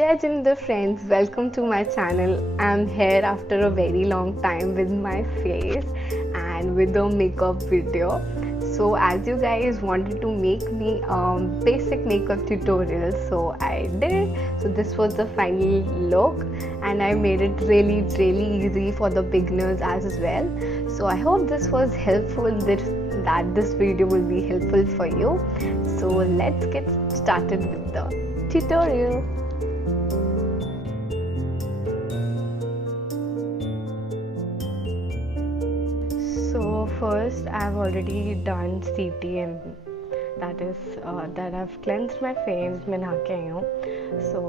Jai Jinder friends, welcome to my channel. I'm here after a very long time with my face and with a makeup video. So as you guys wanted to make me basic makeup tutorial, so I did. So this was the final look and I made it really easy for the beginners as well. So I hope this was helpful, that this video will be helpful for you. So let's get started with the tutorial. So first I've already done CTM, that is that I've cleansed my face. मैं नहा के आई हूँ. So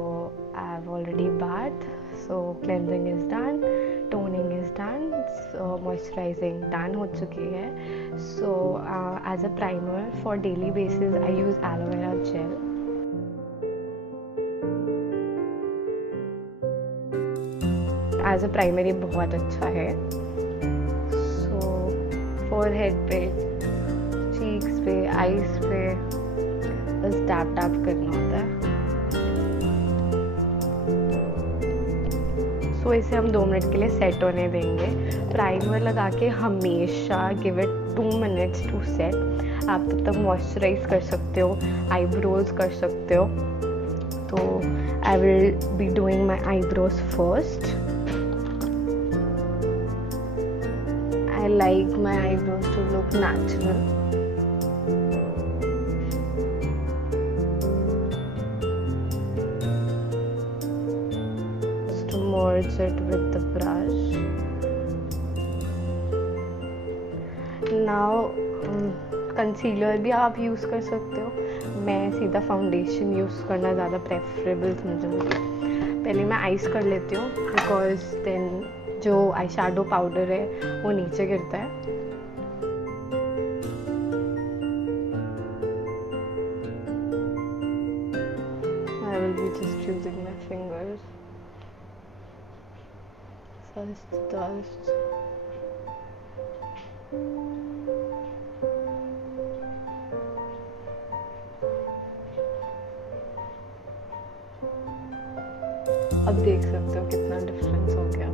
I've already bathed, so cleansing is done, toning is done, so moisturizing done हो चुकी है. So as a primer for daily basis I use aloe vera gel. As a primary बहुत अच्छा है. फोरहेड पे, चीक्स पे, eyes पे बस टैप करना होता है. सो इसे हम 2 मिनट के लिए सेट होने देंगे. प्राइमर लगा के हमेशा give it 2 minutes to set. आप तब तक मॉइस्चराइज कर सकते हो, आईब्रोज कर सकते हो. तो I will be doing my eyebrows first. I like my eyebrows to look natural. Just to merge it with the brush. Now concealer भी आप यूज़ कर सकते हो. मैं सीधा फाउंडेशन यूज़ करना ज़्यादा प्रेफरेबल समझूंगी. पहले मैं आइज कर लेती हूँ बिकॉज देन जो आई शैडो पाउडर है वो नीचे गिरता है. I will be just using my fingers. First dust. अब देख सकते हो कितना डिफरेंस हो गया.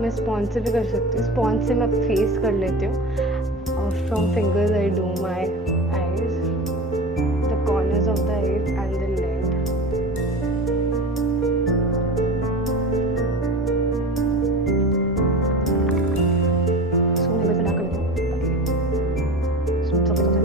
मैं स्पॉन्ज से भी कर सकती हूँ. स्पॉन्ज से मैं फेस कर लेती हूँ और from fingers I do my eyes, the corners of the eyes and the lid. So मैं वैसे डार्क कर लेती हूँ स्मूथ सब हो जाए.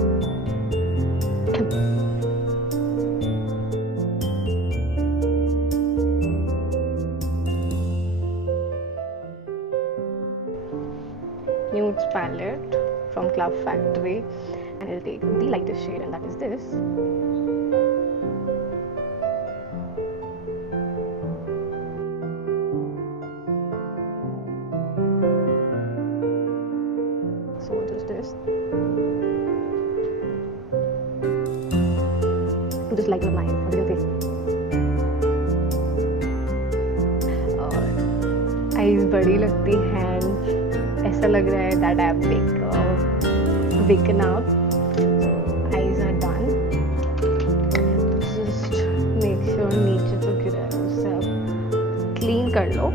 Nudes palette from Club Factory, and I'll take the lightest shade, and that is this. So just this to just lighten up my face. Eyes बड़ी लगती हैं. ऐसा लग रहा है that I have waken up. Eyes are done. Just make sure नीचे जो गिरा है उसे आप clean कर लो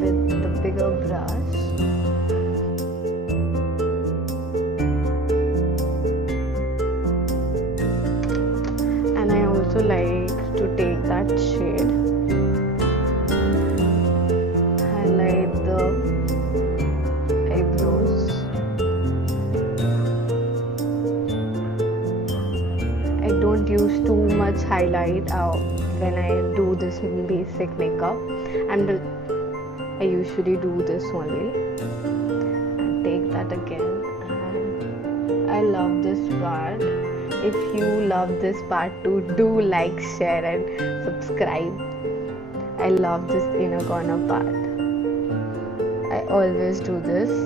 with the bigger brush. And I also like to take that shade, highlight the use too much highlight when I do this basic makeup, and I usually do this only. And take that again, and I love this part. If you love this part too, do like, share and subscribe. I love this inner corner part. I always do this.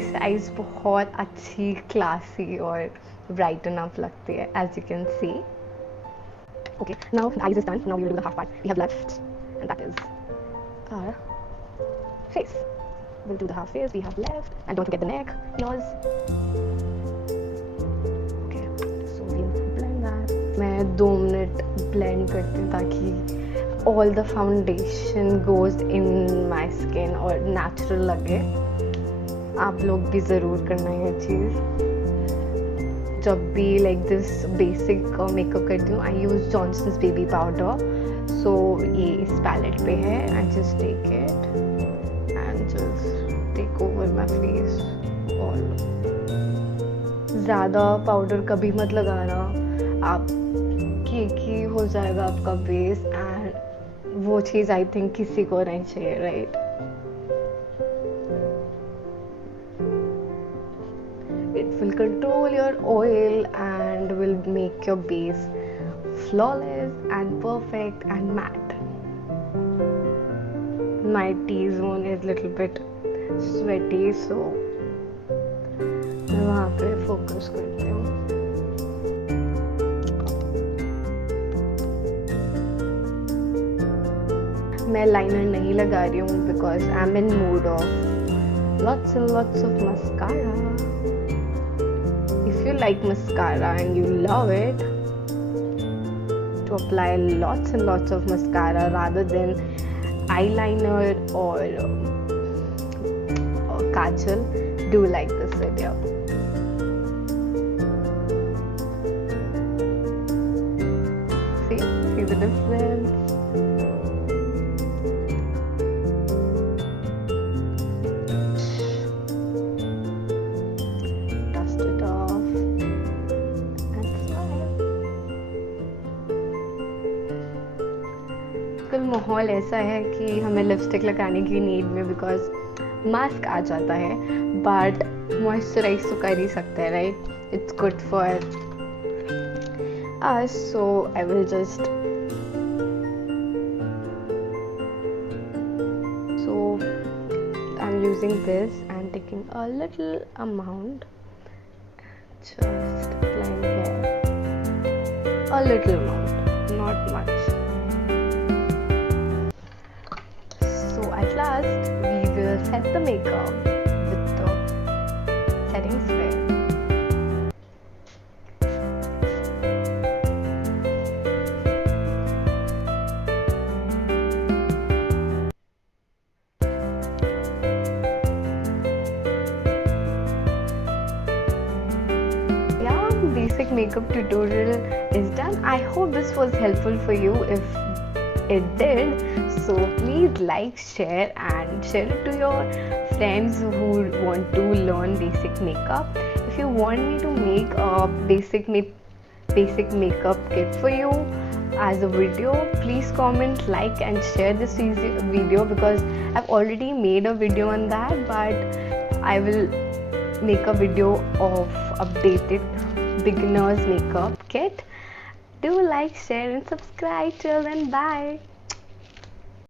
इस eyes बहुत अच्छी, classy और brighten up लगती है, as you can see. Okay, now the eyes is done. Now we will do the half part we have left, and that is our face. We'll do the half face we have left, and don't forget the neck, nose. मैं 2 minute blend करती हूँ ताकि all the foundation goes in my skin और natural लगे। आप लोग भी ज़रूर करना ये चीज़। जब भी लाइक दिस बेसिक मेकअप करती हूँ I use Johnson's baby powder. So ये इस पैलेट पे है। I just take it and just take over my face all. ज़्यादा पाउडर कभी मत लगाना, आप केकी हो जाएगा आपका बेस एंड वो चीज़ आई थिंक किसी को नहीं चाहिए, right? It will control your oil and will make your base flawless and perfect and matte. My T-zone is little bit sweaty, so मैं वहाँ पे फोकस करती हूँ। मैं लाइनर नहीं लगा रही हूँ because I'm in mood of lots and lots of mascara. If you like mascara and you love it, to apply lots and lots of mascara rather than eyeliner or kajal, do like this video. See the difference? Dust it off and smile. आजकल माहौल ऐसा है कि हमें lipstick लगाने की need में because mask आ जाता है, बट मॉइस्चराइज तो कर ही सकते हैं, right? It's good for us, so I will just I'm using this and taking a little amount, just applying here a little amount, not much. So at last we will set the makeup with the setting spray. Basic makeup tutorial is done. I hope this was helpful for you. If it did, so please like, share and share it to your friends who want to learn basic makeup. If you want me to make a basic makeup kit for you as a video, please comment, like and share this video because I've already made a video on that, but I will make a video of updated beginner's makeup kit. Do like, share and subscribe. Till then, bye.